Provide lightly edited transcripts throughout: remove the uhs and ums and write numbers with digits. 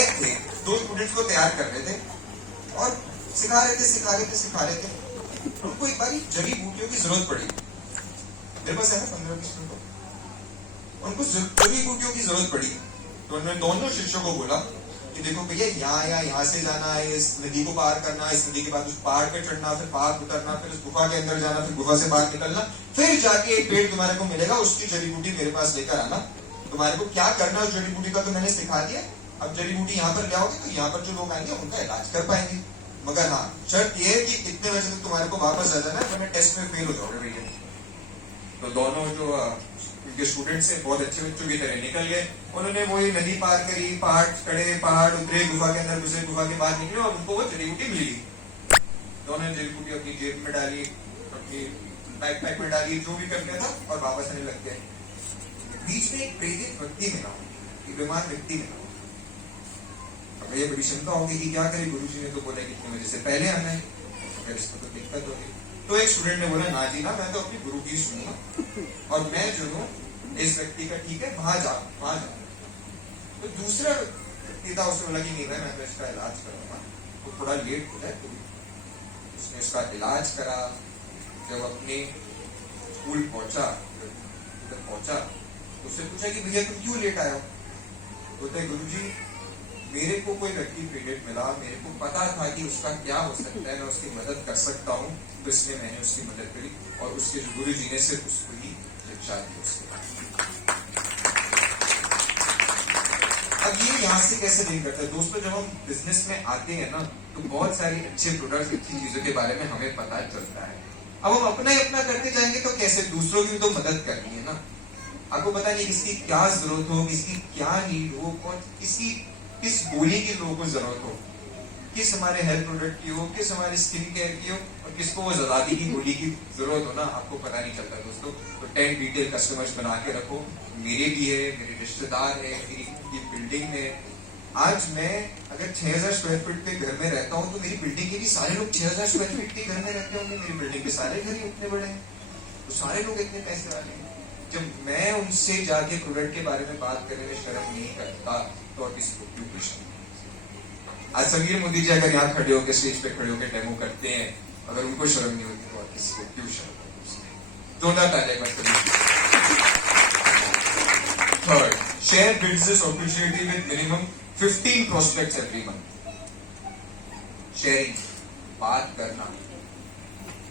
सहायक थे, 2 स्टूडेंट्स को तैयार कर रहे थे और सिखा रहे थे। उनको एक बारी जड़ी बूटियों की जरूरत पड़ी। मेरे पास है ना 15-20 मिनट। उनको जड़ी बूटियों की जरूरत पड़ी तो उन्होंने दोनों शिष्यों को बोला कि देखो भैया, यहाँ से जाना है, इस नदी को पार करना है, इस नदी के बाद उस पहाड़ पे चढ़ना, फिर पहाड़ उतरना, फिर उस गुफा के अंदर जाना, फिर गुफा से बाहर निकलना, फिर जाके एक पेड़ तुम्हारे को मिलेगा, उसकी जड़ी बूटी मेरे पास लेकर आना। तुम्हारे को क्या करना है उस जड़ी बूटी का तो मैंने सिखा दिया। अब जड़ी बूटी यहाँ पर लाओगे तो यहाँ पर जो लोग आएंगे उनका इलाज कर पाएंगे, मगर हाँ शर्त यह है कि इतने बजे तक तुम्हारे को वापस आ जाना है, वरना टेस्ट में फेल हो जाओगे भैया। तो दोनों जो उनके स्टूडेंट्स हैं बहुत अच्छे बच्चों की तरह निकल गए। उन्होंने वही नदी पार करी, पहाड़ चढ़े, पहाड़ उतरे, गुफा के अंदर घुसे, गुफा के बाहर निकले और उनको वो जड़ी बूटी मिल गई। दोनों ने जड़ी बूटी अपनी जेब में डाली, अपनी बैकपैक में डाली, जो भी करना था, और वापस आने लग गए। बीच में एक प्रेरित व्यक्ति मिला, एक बीमार व्यक्ति मिला। अब ये बड़ी शंका होगी कि क्या करे, गुरुजी ने तो बोला कि इतने बजे से पहले आना है, अगर इसमें तो दिक्कत होगी। तो एक स्टूडेंट ने बोला, ना जी ना, मैं तो अपनी गुरु की सुनूंगा और मैं जो हूँ इस व्यक्ति का ठीक है वहां जा। तो दूसरा व्यक्ति था, उसने बोला कि नहीं भाई, मैं तो इसका इलाज करूंगा, तो थोड़ा लेट हो जाए। तो उसने इसका इलाज करा। जब अपने स्कूल पहुंचा, उससे पूछा कि भैया तुम क्यों लेट आए हो? बोलते गुरुजी, मेरे को कोई लड़की पीरियड मिला, मेरे को पता था कि उसका क्या हो सकता है, मैं उसकी मदद कर सकता हूँ, तो इसलिए मैंने उसकी मदद करी। और उसके गुरुजी ने सिर्फ उसको ही शिक्षा दी उसके बाद। अब ये यहाँ से कैसे लिंक करता है? दोस्तों, जब हम बिजनेस में आते हैं ना, तो बहुत सारी अच्छे प्रोडक्ट्स, अच्छी चीजों के बारे में हमें पता चलता है। अब हम अपना ही अपना करते जाएंगे तो कैसे? दूसरों की तो मदद करनी है ना। आपको पता नहीं किसकी क्या जरूरत हो, किसकी क्या नीड हो, किस गोली की लोगों को जरूरत हो, किस हमारे हेल्थ प्रोडक्ट की हो, किस हमारे स्किन केयर की हो, और किसको वो जलादी की गोली की जरूरत हो ना, आपको पता नहीं चलता दोस्तों। तो 10 डिटेल कस्टमर्स बना के रखो। मेरे भी है, मेरे रिश्तेदार है, मेरी बिल्डिंग में। आज मैं अगर 6000 स्क्वायर फीट के घर में रहता हूँ, तो मेरी बिल्डिंग के भी सारे लोग 6000 स्क्वायर फीट के घर में रहते होंगे। मेरी बिल्डिंग के सारे घर ही उतने बड़े हैं, तो सारे लोग इतने पैसे वाले हैं। जब मैं उनसे जाके प्रोडक्ट के बारे में बात करने में शर्म नहीं करता, तो और किसी को क्यों पूछना? आज समीर मोदी जी अगर यहाँ खड़े होकर, स्टेज पे खड़े होकर डेमो करते हैं, अगर उनको शर्म नहीं होती, तो और किसी को क्यों शर्म होती? जोरदार तालियां बजाइए। Third, share business opportunity with minimum 15 prospects every month. Sharing, बात करना।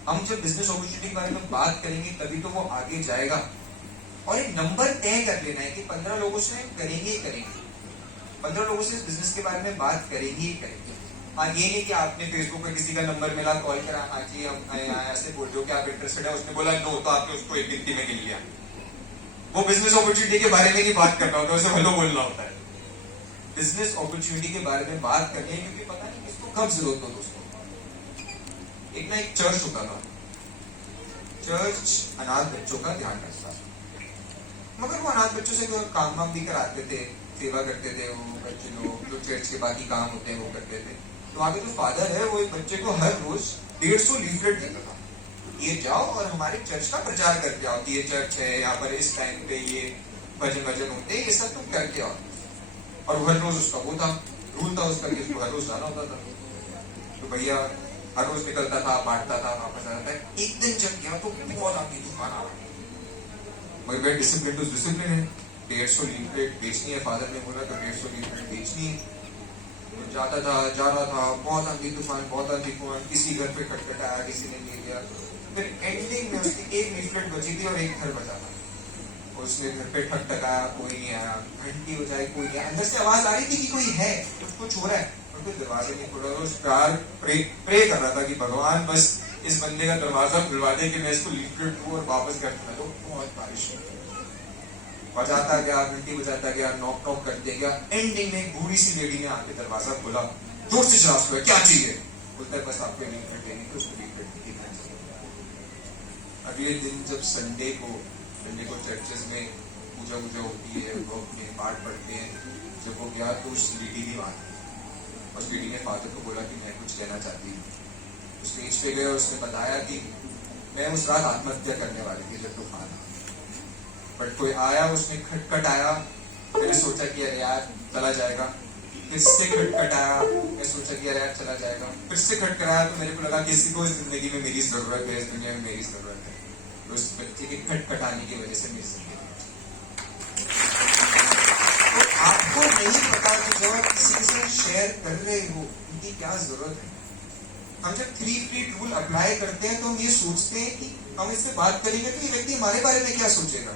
हम जब बिजनेस अपॉर्चुनिटी के बारे में बात करेंगे तभी तो वो आगे जाएगा। और एक नंबर तय कर लेना है कि 15 लोगों से करेंगे ही करेंगे, 15 लोगों से इस बिजनेस के बारे में बात करेंगे ही करेंगे। हाँ, ये नहीं कि आपने फेसबुक पे किसी का नंबर मिला, कॉल करा, हाँ जी हम ऐसे बोल रहे हो कि आप इंटरेस्टेड है, उसने बोला नो, तो आपने उसको एक गिनती में गिन लिया। वो बिजनेस अपॉर्चुनिटी के बारे में नहीं बात करना होता, उसे हेलो बोलना होता है। बिजनेस अपॉर्चुनिटी के बारे में बात करनी है, क्योंकि पता नहीं किसको कब जरूरत हो दोस्तों। एक चर्च होता था, चर्च अनाथ बच्चों का ध्यान रखता था, मगर वो अनाथ बच्चों से काम वाम भी कराते थे, सेवा करते थे। वो बच्चे लोग जो चर्च के बाकी काम होते हैं वो करते थे। तो आगे जो फादर है, वो एक बच्चे को हर रोज 150 लीफलेट देता था, ये जाओ और हमारे चर्च का प्रचार करके आओ कि ये चर्च है, यहाँ पर इस टाइम पे ये भजन होते हैं, ये सब तुम करके आओ। और हर रोज उसका वो था, रूल था उसका कि उसको हर रोज जाना होता था। तो भैया हर रोज निकलता था, बांटता था, वापस आ जाता है। एक दिन जब गया तो बहुत आगे तूफान आ रहा, मगर डिसिप्लिन तो डिसिप्लिन है। 150 लीफलेट बेचनी है, फादर ने बोला तो 150 लीफलेट बेचनी है। तो जा रहा था, बहुत आंधी तूफान, किसी घर पे खटखटाया, किसी ने ले लिया। फिर एंडिंग में उसकी एक लीफलेट बची थी और एक घर बचा था। उसने घर पे ठकठकाया, कोई नहीं आया, घंटी हो जाए, कोई नहीं आया। अंदर से आवाज आ रही थी कि कोई है, कुछ हो रहा है, और कोई दरवाजे नहीं खोला। उस प्यार प्रे कर रहा था कि भगवान बस इस बंदे का दरवाजा खुलवा दे कि मैं इसको लीफलेट दूं और वापस घर चला जाऊं। बहुत बारिश बजाता गया, घंटी बजाता गया, नॉक करते गया। एंडिंग में एक बूढ़ी सी लेडी ने आके दरवाजा खोला, जोर से चला हुआ, क्या चाहिए? बोलता है बस आपको लीफलेट देने की, उसको लीफलेट देना चाहिए। अगले दिन जब संडे को चर्चेस में पूजा होती है, वो अपने पाठ पढ़ते हैं। जब वो गया तो उस लेडी ने बात, उस लेडी ने फादर को बोला कि मैं कुछ कहना चाहती हूँ। स्टेज पे गए और उसने बताया कि मैं उस रात आत्महत्या करने वाली थी जब तूफान आया, बट कोई आया, उसने खटखटाया। मैंने सोचा कि अरे यार चला जाएगा, फिर से खटखटाया, मैं सोचा कि यार चला जाएगा, फिर से खटखटाया तो मेरे को लगा किसी को इस जिंदगी में मेरी जरूरत है, इस दुनिया में मेरी जरूरत है, तो उस बच्चे के खटखटाने की वजह से मेरी जिंदगी। तो आपको नहीं पता कि जब आप किसी के साथ शेयर कर रहे हो उनकी क्या जरूरत है। हम जब 3 फीट रूल अप्लाई करते हैं तो हम ये सोचते हैं कि हम इससे बात करेंगे तो ये व्यक्ति हमारे बारे में क्या सोचेगा।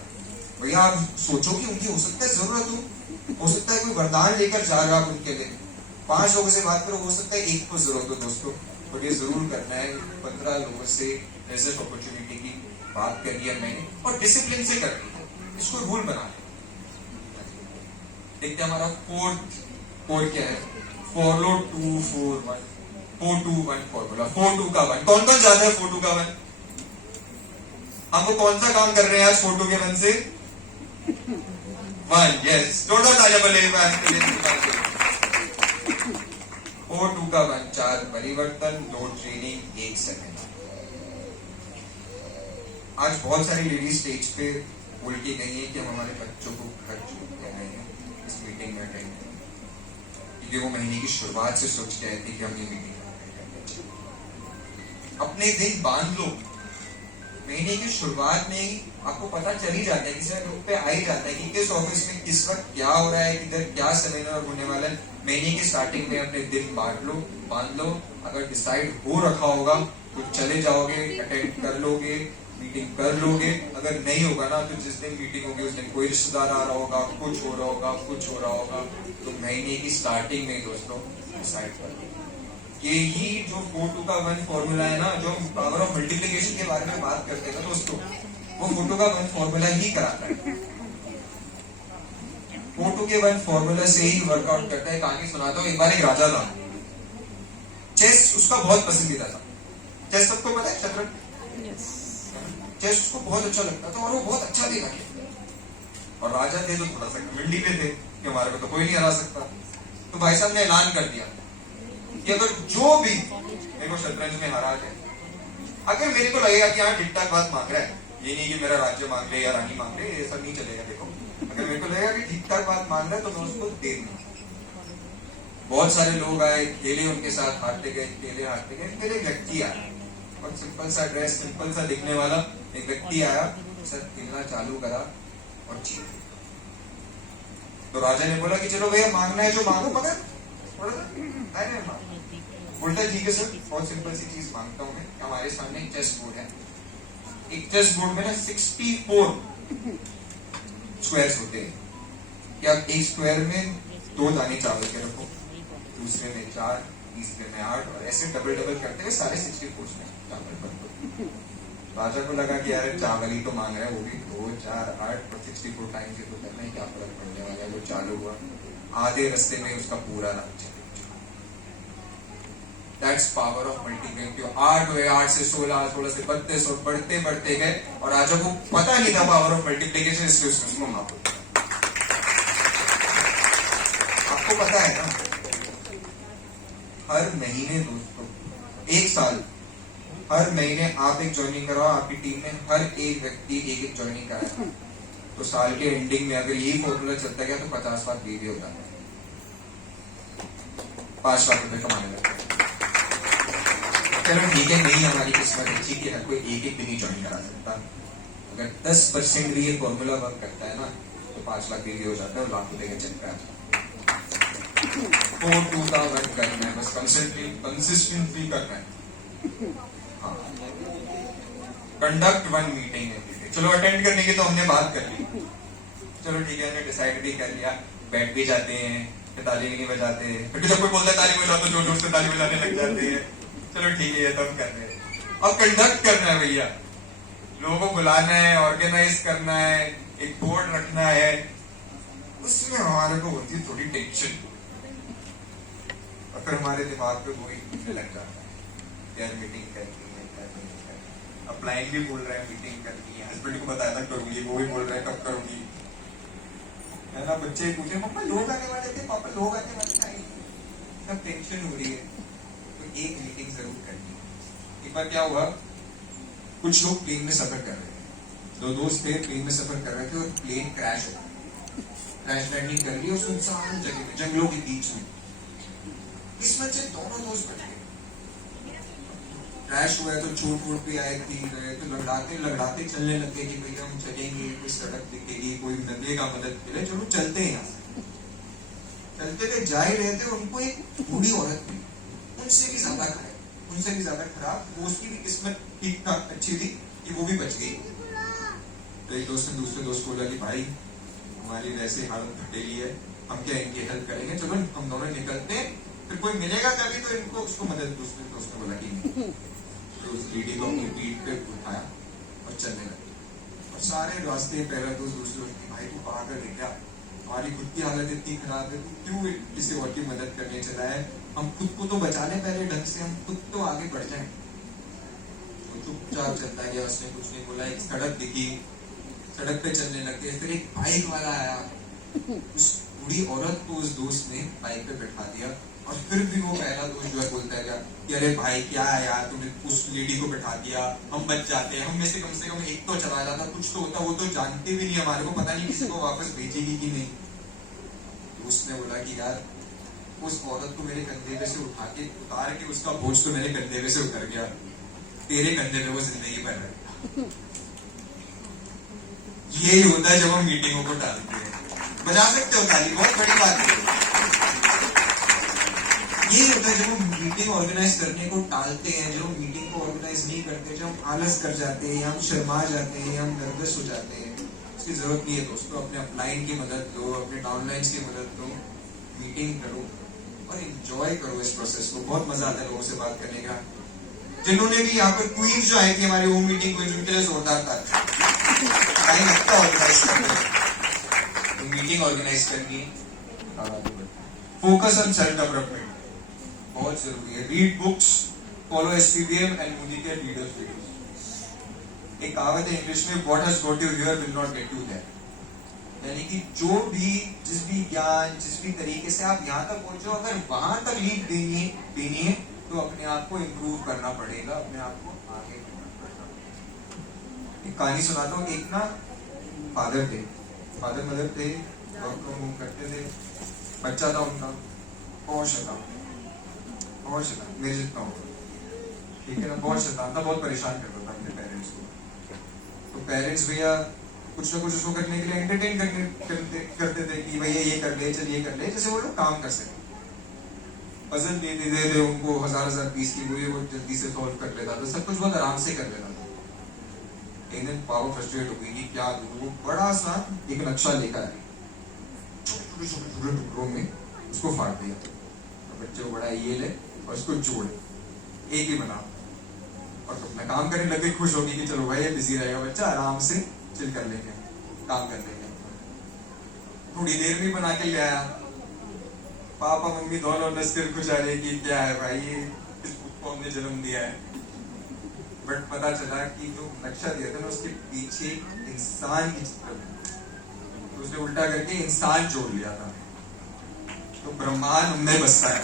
भैया आप सोचो कि उनकी हो सकता है जरूरत हो सकता है कोई वरदान लेकर जा रहा आप उनके लिए। 5 लोगों से बात करो, हो सकता है एक को जरूरत हो दोस्तों, और ये जरूर करना है। 15 लोगों से एज अपॉर्चुनिटी की बात करी है मैंने, और डिसिप्लिन से करनी है, इसको रूल बना है। देखते हैं हमारा फोर्थ कोड क्या है, फॉलो 2-4-1 4-2-1 फॉर्मूला। 4-2 का 1 कौन कौन जाता है? 4-2 का 1 हमको कौन सा काम कर रहे हैं आज 4-2 के 1 से? 1 यस, जोरदार तालियां बजाइए। 4-2 का 1 4 परिवर्तन, 2 ट्रेनिंग, 1 सेकंड। आज बहुत सारी लेडीज स्टेज पे बोल के गई है कि हम हमारे बच्चों को घर छोड़ के आए हैं इस मीटिंग में अटेंड करें, क्योंकि वो महीने की शुरुआत से सोच के आए थे कि हम ये मीटिंग अपने दिन बांध लो। महीने की शुरुआत में ही आपको पता चल ही जाता है, किसी ग्रुप पे आ ही जाता है कि किस ऑफिस में किस वक्त क्या हो रहा है, किधर क्या सेमिनार होने वाला है। महीने की स्टार्टिंग में अपने दिन बांध लो। अगर डिसाइड हो रखा होगा तो चले जाओगे, अटेंड कर लोगे, मीटिंग कर लोगे। अगर नहीं होगा ना तो जिस दिन मीटिंग होगी उस दिन कोई रिश्तेदार आ रहा होगा, कुछ हो रहा होगा, कुछ हो रहा होगा। तो महीने की स्टार्टिंग में दोस्तों डिसाइड कर लो। यही जो 4-2 का 1 फॉर्मूला है ना, जो पावर ऑफ मल्टीप्लिकेशन के बारे में बात करते हैं ना दोस्तों, वो 4-2 का 1 फॉर्मूला ही कराता है। 4-2 के 1 फॉर्मूला से ही वर्कआउट करता है। कहानी सुनाता हूँ। एक बार एक राजा था, चेस उसका बहुत पसंदीदा था। चेस सबको पता है, शतरंज, चेस उसको बहुत अच्छा लगता था और वो बहुत अच्छा भी खेलता। और राजा थे जो थोड़ा सा घमंडी पे थे कि हमारे को तो कोई नहीं हरा सकता। तो भाई साहब ने ऐलान कर दिया कि अगर जो भी मेरे को शतरंज में हरा जाए, अगर मेरे को लगेगा कि हाँ ठीक ठाक बात मांग रहा है, ये नहीं कि मेरा राज्य मांग ले या रानी मांग ले, ये सब नहीं चलेगा। देखो अगर मेरे को लगेगा कि ठीक ठाक बात मांग रहा है तो मैं उसको दे दूंगा। बहुत सारे लोग आए, खेले उनके साथ, हारते गए, खेले हारते गए। फिर एक व्यक्ति आया, और सिंपल सा ड्रेस, सिंपल सा दिखने वाला एक व्यक्ति आया, सर खेलना चालू करा और जीत। तो राजा ने बोला कि चलो भैया मांगना है जो मांगो, मगर बोलता ठीक है सर, बहुत सिंपल सी चीज मांगता हूं मैं। हमारे सामने एक चेस बोर्ड है, एक चेस बोर्ड में ना 64 स्क्वायर्स होते हैं कि आप एक स्क्वायर में 2 दाने चावल के रखो, दूसरे में 4, तीसरे में 8, और ऐसे डबल डबल करते हुए सारे 64 में चावल बन दो। राजा को लगा कि यार चावल ही तो मांग रहा है, वो भी 2, 4, 8 और 64 टाइम से तो करना ही, क्या फर्क पड़ने वाला है। वो चालू हुआ, आधे रास्ते में उसका पूरा राज्य। That's power of multiplication। 8 हुए, 8 से 16, 16 से 32 और बढ़ते बढ़ते गए, और राजा को पता नहीं था पावर ऑफ मल्टीप्लिकेशन, इसलिए उसको मापो। आपको पता है ना, हर महीने दोस्तों, 1 साल, हर महीने आप एक ज्वाइनिंग कराओ। आपकी टीम में हर एक व्यक्ति एक ज्वाइनिंग कराए, तो साल के एंडिंग में अगर यही फॉर्मूला चलता गया तो 50 लाख भी होता है, 5 लाख रुपए कमाने लगता है। चलो ठीक है, नहीं हमारी किस्मत अच्छी कि हर कोई एक दिन ही ज्वाइन करा सकता। अगर 10% भी ये फॉर्मूला वर्क करता है ना तो 5 लाख भी हो जाता है, और लाख रुपए का चक्कर आता है। 4-2 का वर्क करना है, बस कंसिस्टेंटली करना है। हाँ, कंडक्ट 1 मीटिंग एवरी डे। चलो अटेंड करने की तो हमने बात कर ली, चलो ठीक है, हमने डिसाइड भी कर लिया, बैठ भी जाते हैं, ताली भी नहीं बजाते, क्योंकि जब कोई बोलता है ताली बजाओ तो जोर जोर से ताली बजाने लग जाते हैं। चलो ठीक है, ये तो हम कर रहे हैं। अब कंडक्ट करना है भैया, लोगों को बुलाना है, ऑर्गेनाइज करना है, एक बोर्ड रखना है, उसमें हमारे को होती है थोड़ी टेंशन, और फिर हमारे दिमाग पे वही लग जाता है, यार मीटिंग करनी है, अब क्लाइंट भी बोल रहा है मीटिंग करनी है, हस्बैंड को बताया था करूंगी, वो भी बोल रहा है कब करूंगी, है ना। बच्चे पूछे पापा लोग आने वाले थे, पापा लोग आने वाले थे, सब टेंशन हो रही है, तो एक मीटिंग जरूर करनी है। एक बार क्या हुआ, कुछ लोग प्लेन में सफर कर रहे थे, 2 दोस्त थे, प्लेन में सफर कर रहे थे, और प्लेन क्रैश हो, क्रैश लैंडिंग कर ली उस सुनसान जगह में, जंगलों के बीच में। किस्मत से दोनों दोस्त बच गए। क्रैश हुआ है तो चोट वोट भी आई थी, गए तो लड़ाते लड़ाते चलने लगे कि भैया हम चलेंगे, कोई सड़क दिखेगी, कोई लगेगा मदद के लिए, चलो चलते हैं यहाँ से। चलते थे, जा ही रहे थे, उनको एक बूढ़ी औरत थी, उनसे भी ज्यादा खराब, उनसे भी ज्यादा खराब, वो उसकी भी किस्मत ठीक ठाक अच्छी थी कि वो भी बच गई। तो एक दोस्त ने दूसरे दोस्त को बोला कि भाई हमारी वैसे हालत फटेली है, हम क्या इनकी हेल्प करेंगे, चलो हम दोनों निकलते हैं, फिर कोई मिलेगा कभी तो इनको उसको मदद। दूसरे दोस्त ने बोला कि नहीं। तो उस लेडी को अपनी पीठ पे उठाया और चलने लगे, और सारे रास्ते पहला दोस्त दूसरे दोस्त, भाई तू पागल है क्या, हमारी खुद की हालत इतनी खराब है, तू क्यों किसी और की मदद करने चला है, हम खुद को तो बचा ले पहले ढंग से, हम खुद तो आगे बढ़ जाए। तो चुपचाप चलता गया, उसने कुछ नहीं बोला। एक सड़क दिखी, सड़क पे चलने लगे, फिर एक बाइक वाला आया, उस बूढ़ी औरत को उस दोस्त ने बाइक पे बैठा दिया, और फिर भी वो पहला दोस्त जो है बोलता है कि अरे भाई क्या है यार, तूने उस लेडी को बैठा दिया, हम बच जाते हैं, हम में से कम एक तो चला जाता, कुछ तो होता, वो तो जानते भी नहीं हमारे को, पता नहीं किसी को वापस भेजेगी कि नहीं। तो उसने बोला कि यार उस औरत को मेरे कंधे पे से उतार के उसका बोझ तो मेरे कंधे पे से उतर गया, तेरे कंधे पे वो जिंदगी भर है। यही होता है जब हम मीटिंगों को टालते हैं। बजा सकते हो ताली, बहुत बड़ी बात है। ये होता है जब हम मीटिंग ऑर्गेनाइज करने को टालते हैं, जब हम मीटिंग को ऑर्गेनाइज नहीं करते, जब हम आलस कर जाते हैं, हम शर्मा जाते हैं, हम नर्वस हो जाते हैं। इसकी जरूरत नहीं है दोस्तों, अपने अपलाइन की मदद लो, अपने डाउनलाइंस की मदद लो, मीटिंग करो और एंजॉय करो इस प्रोसेस को। बहुत मजा आता है लोगों से बात करने का। जिन्होंने भी यहाँ पर क्वीन जो आई थी हमारी होम मीटिंग क्वीन, उनके लिए जोरदार था। टाइम लगता ऑर्गेनाइज करने, तो मीटिंग ऑर्गेनाइज करनी है। फोकस ऑन सेल्फ डेवलपमेंट बहुत जरूरी है। Read books, follow SPBM and Modicare leaders videos. एक कहावत है इंग्लिश में, what has got you here will not get you there. यानी कि जो भी जिस भी ज्ञान, जिस भी तरीके से आप यहाँ तक पहुंचो, अगर वहां तक लीड देनी है तो अपने आप को इम्प्रूव करना पड़ेगा, अपने आप को आगे बढ़ना पड़ेगा। एक कहानी सुनाता हूँ। एक ना फादर मदर थे, वर्क फ्रॉम होम करते थे, बच्चा था उनका, बहुत शैतान मेरे जितना होगा, ठीक है ना, बहुत शैतान था, बहुत परेशान करता था अपने पेरेंट्स को। तो पेरेंट्स भैया कुछ ना कुछ उसको करने के लिए एंटरटेन करते थे कि भैया ये कर ले, चल ये कर ले, जैसे वो लोग काम कर सके। पजल दे देते उनको, हजार पीस की पूरी, वो जल्दी से सॉल्व कर लेता था, सब कुछ बहुत आराम से कर लेता था। एक दिन पापा फ्रस्ट्रेट हो गई कि क्या दूं, वो बड़ा सा एक नक्शा लेकर आए, छोटे टुकड़ों में उसको फाड़ दिया, और बच्चे को बड़ा ये ले और उसको जोड़, एक ही बना, और तो अपना काम करने लगे, खुश होगी कि चलो भाई ये बिजी रहेगा बच्चा, आराम से चिल कर लेंगे, काम कर लेंगे। थोड़ी देर में बना के ले आया, पापा मम्मी दोनों नस्ल खुश आ रहे कि क्या है भाई, ये इस बुक को हमने जन्म दिया है। बट पता चला कि जो नक्शा दिया था ना, उसके पीछे इंसान की चित्र है, तो उसने उल्टा करके इंसान जोड़ लिया था। तो ब्रह्मांड उनमें बसता है।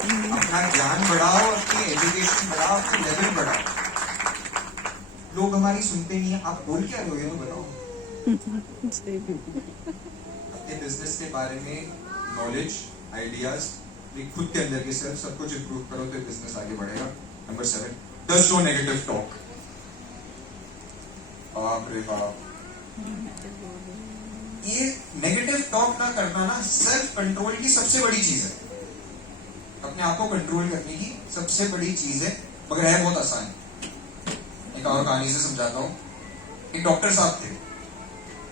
अपना ज्ञान बढ़ाओ, अपनी एजुकेशन बढ़ाओ, अपनी लेवल बढ़ाओ। लोग हमारी सुनते नहीं है, आप बोल क्या रहे हो ये तो बताओ। अपने बिजनेस के बारे में नॉलेज, आइडियाज, खुद के अंदर के सब कुछ इंप्रूव करो तो बिजनेस आगे बढ़ेगा। Number 7, does no negative talk. बाप रे बाप, ये नेगेटिव टॉक ना करना ना सेल्फ कंट्रोल की सबसे बड़ी चीज है। अपने आप को कंट्रोल करने की सबसे बड़ी चीज है, मगर है बहुत आसान है। एक और कहानी से समझाता हूँ। एक डॉक्टर साहब थे,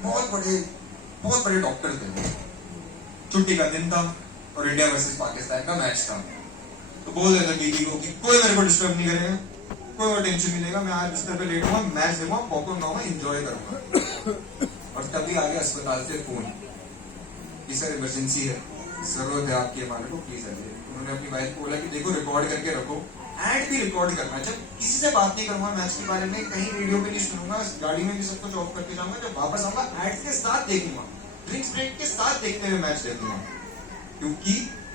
बहुत बड़े डॉक्टर थे। छुट्टी का दिन था और इंडिया वर्सेस पाकिस्तान का मैच था। तो बोल रहे थे बीवी को कि कोई मेरे को डिस्टर्ब नहीं करेगा, कोई और टेंशन नहीं लेगा, मैं आज बिस्तर पे लेटूंगा, मैच देखूंगा, पॉपकॉर्न खाऊंगा, एंजॉय करूंगा। और तभी आगे अस्पताल से फोन कि सर इमरजेंसी है, जरूरत है आपकी हमारे को, प्लीज आइए। उन्होंने अपनी वाइफ को बोला कि देखो रिकॉर्ड करके रखो, एड भी रिकॉर्ड करना, जब किसी से बात नहीं करूंगा मैच के बारे में, कहीं रेडियो पे नहीं सुनूंगा, गाड़ी में भी सब कुछ ऑफ करके जाऊंगा, जब वापस आऊंगा एड के साथ देखूंगा, ड्रिंक्स ब्रेक के साथ देखते हुए मैच देखूंगा, क्योंकि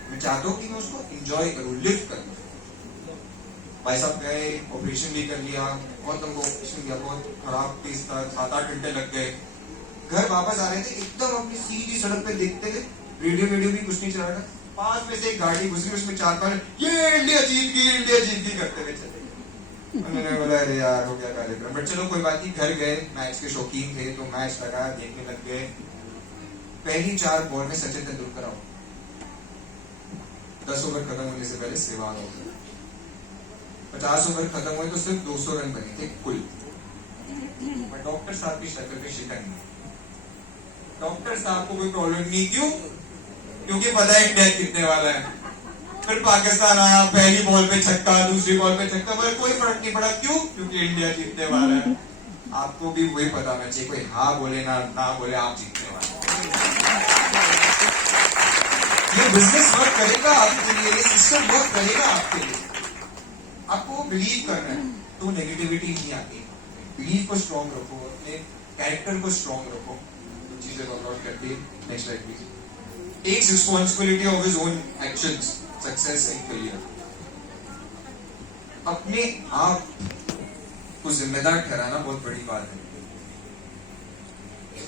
मैं चाहता हूँ कि मैं उसको एंजॉय करूँ, लिव करूँ। भाई साहब गए, ऑपरेशन भी कर लिया, बहुत लंबा ऑपरेशन किया, बहुत खराब केस था, 7-8 घंटे लग गए। घर वापस आ रहे थे, एकदम अपनी सीधी सड़क पे देखते थे, रेडियो भी कुछ नहीं चला रहा था, पास में से एक गाड़ी गुजरी, उसमें 4-5 ये इंडिया जीत गई करते हुए चले गए। उन्होंने बोला अरे यार हो गया कार्यक्रम, बट चलो कोई बात नहीं। घर गए, मैच के शौकीन थे तो मैच लगा, देखने लग गए। पहली 4 बॉल में सचिन तेंदुलकर आउट, 10 ओवर खत्म होने से पहले सहवाग हो गया। 50 ओवर खत्म हुए तो सिर्फ 200 रन बने थे कुल। पर डॉक्टर साहब की शक्ल पे शिकन नहीं। डॉक्टर साहब को कोई प्रॉब्लम नहीं, क्यों? क्योंकि पता है इंडिया जीतने वाला है। फिर पाकिस्तान आया, पहली बॉल पे छक्का, दूसरी बॉल पे छक्का, मगर कोई फर्क नहीं पड़ा, क्यों? क्योंकि इंडिया जीतने वाला है। आपको भी वही पता होना चाहिए, कोई हाँ बोले ना बोले, आप जीतने वाले। ये बिजनेस वर्क करेगा आपके लिए, ये सिस्टम वर्क करेगा आपके लिए। आपको बिलीव करना है तो नेगेटिविटी नहीं आती। बिलीव को स्ट्रॉन्ग रखो, अपने कैरेक्टर को स्ट्रॉन्ग रखो, तो चीजें वर्क आउट करती है। Next slide please. Takes responsibility of his own actions, success and failure. अपने आप को जिम्मेदार ठहराना बहुत बड़ी बात है।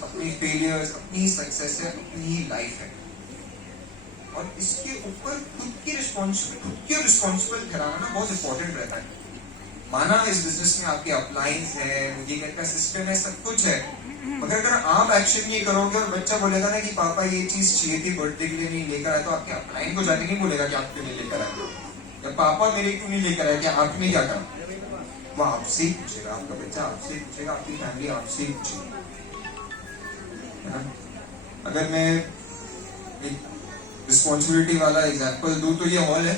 अपनी फेलियर्स, अपनी सक्सेस है, अपनी लाइफ है, और इसके ऊपर खुद की रिस्पॉन्सिबल ठहराना ना बहुत इंपॉर्टेंट रहता है। माना इस बिजनेस में आपके अपलाइंस है, मुझे घर का सिस्टम है, सब कुछ है, मगर अगर आप एक्शन नहीं करोगे और बच्चा बोलेगा ना कि पापा ये चीज चाहिए थी, बर्थडे के लिए नहीं लेकर आया, तो आपके अपलाइन को जाके नहीं बोलेगा कि आप क्यों नहीं लेकर आए, या पापा मेरे क्यों नहीं लेकर आए, क्या आपने क्या करा? वो आपसे ही पूछेगा, आपका बच्चा आपसे ही पूछेगा, आपकी फैमिली आपसे ही पूछेगी, है ना? अगर मैं एक रिस्पॉन्सिबिलिटी वाला एग्जाम्पल दूं तो ये हॉल है,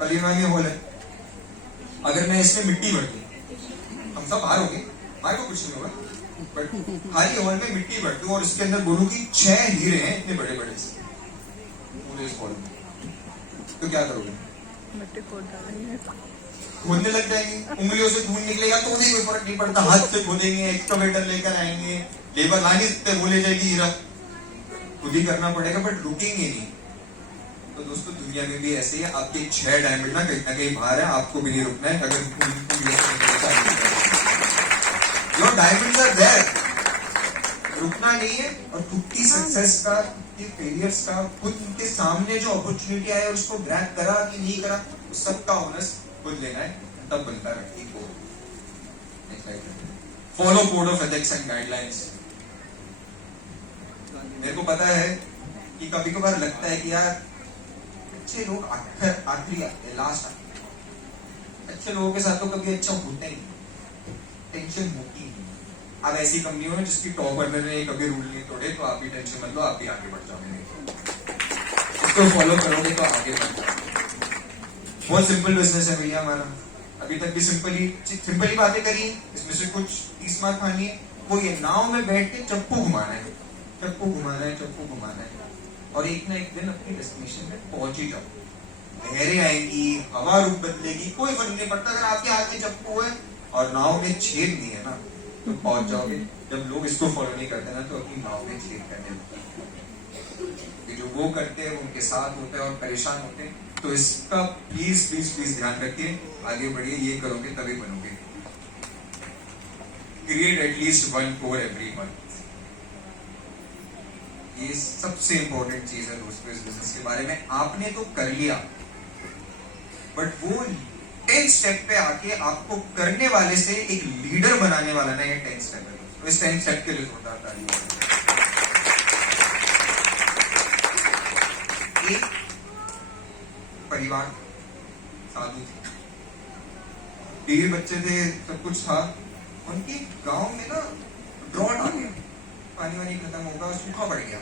पलीमानी हॉल है। अगर मैं इसमें मिट्टी भर दूं, हम सब बाहर हो गए, बाहर को कुछ नहीं होगा, बट खाली हॉल में मिट्टी भर दूं और इसके अंदर बोलूं कि 6 हीरे हैं इतने बड़े बड़े से पूरे इस हॉल में, तो क्या करोगे? मिट्टी खोदने लग जाएंगे, उंगलियों से खून निकलेगा तो भी कोई फर्क नहीं पड़ता, हाथ से खोदेंगे, एक्सकवेटर लेकर आएंगे, लेबर ला नहीं सकते, बोले जाएगी हीरा खुद ही करना पड़ेगा, बट रुकेंगे नहीं। तो दोस्तों दुनिया में भी ऐसे ही है, आपके 6 डायमंड ना कहीं बाहर है, आपको भी नहीं रुकना है। अगर योर डायमंड्स आर देयर, रुकना नहीं है, और खुद की सक्सेस का, खुद के फेलियर्स का, खुद के सामने जो अपॉर्चुनिटी आया उसको ग्रैब करा कि नहीं करा, उस सबका ऑनर्स खुद लेना है, तब बनता है व्यक्ति को। Follow code of ethics and guidelines. मेरे को पता है कि कभी कभार लगता है कि यार अच्छे लोग आखिरी आते हैं, लास्ट आते हैं। अच्छे लोगों के साथ तो कभी अच्छा होता ही नहीं, टेंशन होती नहीं। अब ऐसी कंपनी में जिसकी टॉप अर्नर ने कभी रूल नहीं तोड़े, तो आप भी टेंशन मत लो, आप भी आगे बढ़ जाओगे। इसको फॉलो करोगे तो आगे बढ़ जाओगे। बहुत सिंपल बिजनेस है भैया हमारा, अभी तक भी सिंपल ही बातें करी, इसमें से कुछ 30 मार्क खानी है। वो ये नाव में बैठ के चप्पू घुमाना है, चप्पू घुमाना है, चप्पू घुमाना है, और एक ना एक दिन अपनी डेस्टिनेशन पे पहुंच ही जाओ। लहरें आएंगी, हवा रुख बदलेगी, कोई फर्क नहीं पड़ता। अगर आपके हाथ में चप्पू है और नाव में छेद नहीं है ना, तो पहुंच जाओगे। जब लोग इसको फॉलो नहीं करते ना, तो अपनी नाव में छेद करने लगते हैं। जो वो करते हैं उनके साथ होते हैं और परेशान होते हैं। तो इसका प्लीज प्लीज प्लीज ध्यान रखिए, आगे बढ़िए, ये करोगे तभी बनोगे। Create at least 1 core every month. ये सबसे इंपॉर्टेंट चीज है दोस्तों इस बिजनेस के बारे में। आपने तो कर लिया, बट वो 10 स्टेप पे आके आपको करने वाले से एक लीडर बनाने वाला ना, ये 10 स्टेप है। तो इस 10 स्टेप के लिए जोरदार तालियां। एक परिवार, साधु थे, 3 बच्चे थे, सब कुछ था। उनके गांव में ना ड्रॉट आ गया, पानी वानी खत्म होगा, सूखा पड़ गया।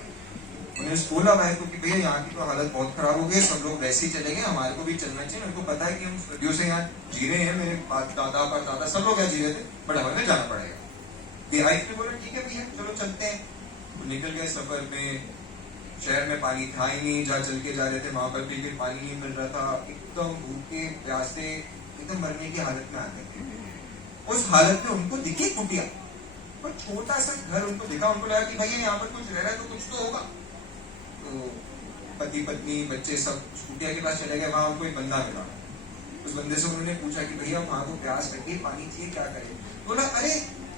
उन्हें बोला भाई को कि भैया यहाँ की तो हालत बहुत खराब हो गई, सब लोग वैसे ही चले गए, हमारे को भी चलना चाहिए। मेरे को पता है कि हम सदियों से यहाँ जी रहे हैं, मेरे दादा परदादा सब लोग यहाँ जी रहे थे, बट हमें जाना पड़ेगा। वाइफ ने बोला ठीक है भैया चलो चलते हैं। तो निकल गए सफर में। शहर में पानी था ही नहीं, जहाँ चल के जा रहे थे वहां पर भी पानी नहीं मिल रहा था। एकदम भूखे प्यासे, एकदम मरने की हालत में आ गए थे। उस हालत में उनको दिखी कुटिया, पर छोटा सा घर उनको दिखा। उनको लगा कि भैया यहाँ पर कुछ रह रहा है तो कुछ तो होगा। तो पति पत्नी बच्चे सब कुटिया के पास चले गए। वहां उनको एक बंदा मिला। उस बंदे से उन्होंने पूछा कि भैया वहां को प्यास लगी, पानी चाहिए, क्या करें? बोला अरे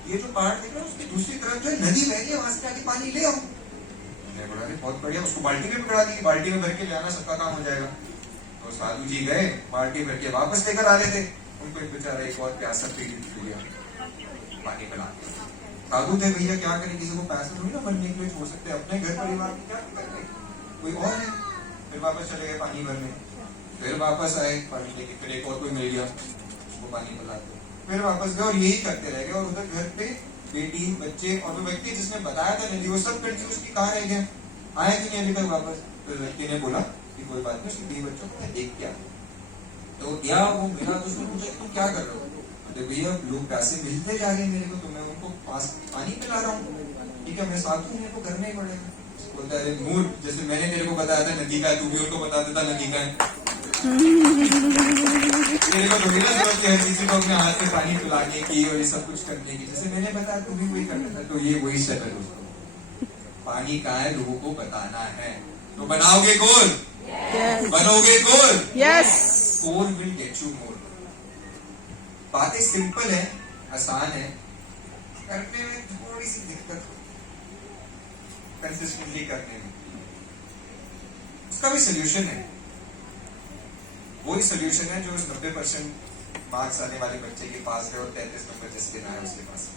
ये जो पहाड़ दिख रहा है उसकी दूसरी तरफ जो है नदी बह रही है, वहां से जाके पानी ले आओ। मैं बोला अरे बहुत बढ़िया, उसको बाल्टी में पकड़ा दी, बाल्टी में भर के ले आना, सबका काम हो जाएगा। तो साधु जी गए, बाल्टी भर के वापस लेकर आ रहे थे, उनको एक बेचारा एक और प्यासा पी लिया, पानी पिला। साधु थे भैया, क्या करें, किसी को पैसे थोड़ी ना बनने के लिए छोड़ सकते, अपने घर परिवार में क्या करते, कोई और है। फिर वापस चले गए पानी भरने, फिर वापस आए पानी लेके, फिर एक और कोई मिल गया, उसको पानी पिलाते, फिर वापस गए, और यही करते रह गए। और उधर घर पे बेटी, बच्चे, और वो व्यक्ति जिसने बताया था नदी, वो सब लड़की उसकी कहाँ रह गए, आए कि नहीं अभी तक वापस। तो व्यक्ति ने बोला कि कोई बात नहीं, उसके 2 बच्चों को मैं देख के आता। तो गया, वो मिला, तो उसने पूछा तुम क्या कर रहे हो। तो भैया लोग पैसे मिलते जा रहे मेरे को, तो मैं उनको पास पानी पिला रहा हूँ, ठीक है, मैं साथ हूँ, मेरे को करना ही पड़ेगा। बोलता है मूर्ख, जैसे मैंने तेरे को बताया था नदी का, तू भी उनको बता देता नदी का है। मेरे को थोड़ी ना जरूरत है किसी को अपने हाथ में पानी पिलाने की और ये सब कुछ करने की, जैसे मैंने बताया तू भी वही करना था। तो ये वही स्टेप है दोस्तों, पानी का है, लोगों को बताना है। तो बनाओगे गोल, बनोगे गोल, गोल विल गेट यू मोर। बातें सिंपल है, आसान है, करने में थोड़ी सी दिक्कत हो, कंसिस्टेंटली करने में। उसका भी सोल्यूशन है, वही सोल्यूशन है जो उस 90% मार्क्स आने वाले बच्चे के पास है और 33 नंबर जिसके ना है उसके पास।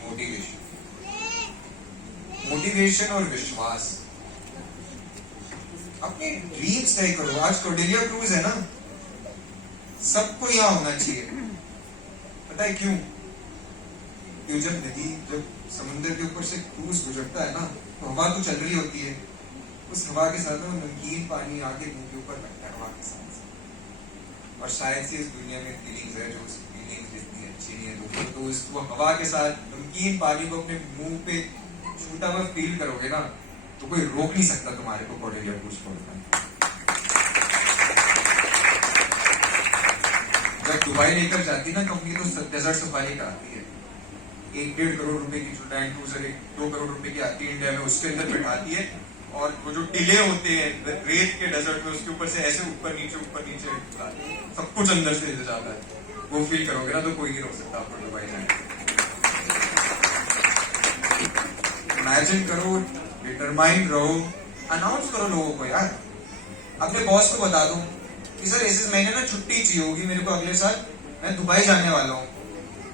मोटिवेशन, मोटिवेशन और विश्वास। अपने ड्रीम्स तय करो। आज कॉर्डेलिया क्रूज है ना, सबको यहां होना चाहिए। पता है क्यों? क्यों जब नदी, जब समुद्र के ऊपर से क्रूज गुजरता है ना, तो हवा तो चल रही होती है, उस हवा के साथ वो नमकीन पानी आके मुंह के ऊपर लगता है हवा के साथ। और शायद से इस दुनिया में फीलिंग्स है जो उस फीलिंग्स जितनी अच्छी नहीं है दोस्तों, तो उस वो हवा के साथ नमकीन पानी को अपने मुंह पे छूटा हुआ फील करोगे ना, तो कोई रोक नहीं सकता तुम्हारे को कॉर्डेलिया क्रूज छोड़कर। जब दुबई लेकर जाती ना कंपनी, तो डेजर्ट सफारी कराती है। 1-1.5 करोड़ रुपए की जो लैंड क्रूजर 2 करोड़ रुपए की आती है इंडिया में, उसके अंदर बैठाती है, और वो जो टिले होते हैं रेत के डेजर्ट में, उसके ऊपर से ऐसे ऊपर नीचे सब कुछ अंदर से हिल जाता है। वो फील करोगे ना, तो कोई नहीं रोक सकता आपको दुबई जाने। इमेजिन करो, डिटरमाइंड रहो, अनाउंस करो लोगों को यार। अपने बॉस को बता दो कि सर इस महीने ना छुट्टी चाहिए होगी मेरे को, अगले साल मैं दुबई जाने वाला हूँ,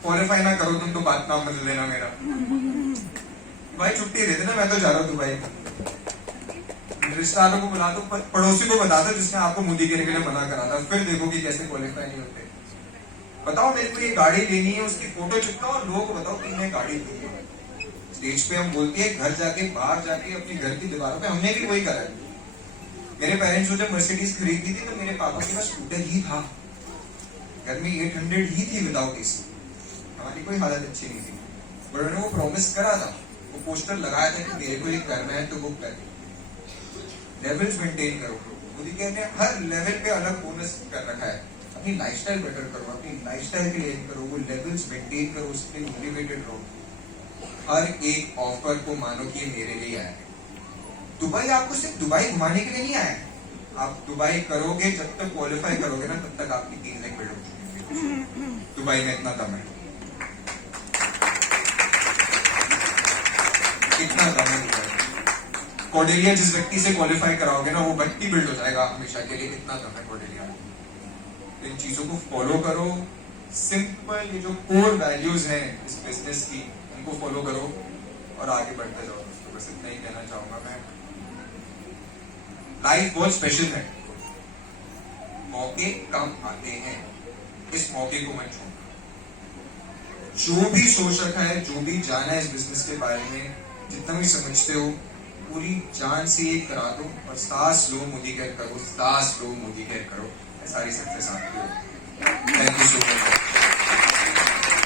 क्वालिफाई ना करो तुम तो बात ना मत लेना मेरा, भाई छुट्टी दे देना, मैं तो जा रहा हूँ दुबई। रिश्तेदारों को बुला दो, पड़ोसी को बता दो जिसने आपको मुंडी गिरने के लिए मना करा था, फिर देखो कि कैसे क्वालिफाई नहीं होते। बताओ मेरे को ये गाड़ी लेनी है, उसकी फोटो चिपकाओ और लोगों को बताओ कि मैं गाड़ी ली है। स्टेज पे हम बोलते हैं, घर जाके बाहर जाके अपने घर की दीवारों पे हमने भी वही करा है। मेरे पेरेंट्स को जब मर्सिडीज खरीदी थी तो मेरे पापा के पास स्कूटर ही था, घर में 800 ही थी विदाउट एसी, हमारी कोई हालत अच्छी नहीं थी, बट उन्होंने वो प्रॉमिस करा था, वो पोस्टर लगाया था कि मेरे को ये करना है तो वो कर। लेवल्स मेंटेन करो। मोदी कहते हैं हर लेवल पे अलग बोनस कर रखा है, अपनी लाइफस्टाइल बेटर करो, अपनी लाइफस्टाइल के लिए करो, वो लेवल्स मेंटेन करो, उसके लिए मोटिवेटेड रहो। हर एक ऑफर को मानो कि ये मेरे लिए आया है। दुबई आपको सिर्फ दुबई घुमाने के लिए नहीं आया है, आप दुबई करोगे, जब तक क्वालिफाई करोगे ना, तब तक आपकी 3 लाख बिल्ड हो चुकी। दुबई में इतना दम है, इतना दम है दुबई। कॉर्डेलिया जिस व्यक्ति से क्वालिफाई कराओगे ना, वो व्यक्ति बिल्ड हो जाएगा हमेशा के लिए, इतना दम है कॉर्डेलिया। इन चीजों को फॉलो करो, सिंपल ये जो कोर वैल्यूज हैं इस बिजनेस की, उनको फॉलो करो और आगे बढ़ते जाओ। तो बस इतना ही कहना चाहूंगा मैं। लाइफ बहुत स्पेशल है, मौके कम आते हैं, इस मौके को मत छोड़ो। जो भी सोच रखा है, जो भी जाना है इस बिजनेस के बारे में, जितना भी समझते हो, पूरी जान से ये करा दो और सांस लो मोदी केयर करो, सांस लो मोदी केयर करो, सारी सक्सेस आपकी हो। Thank you so much.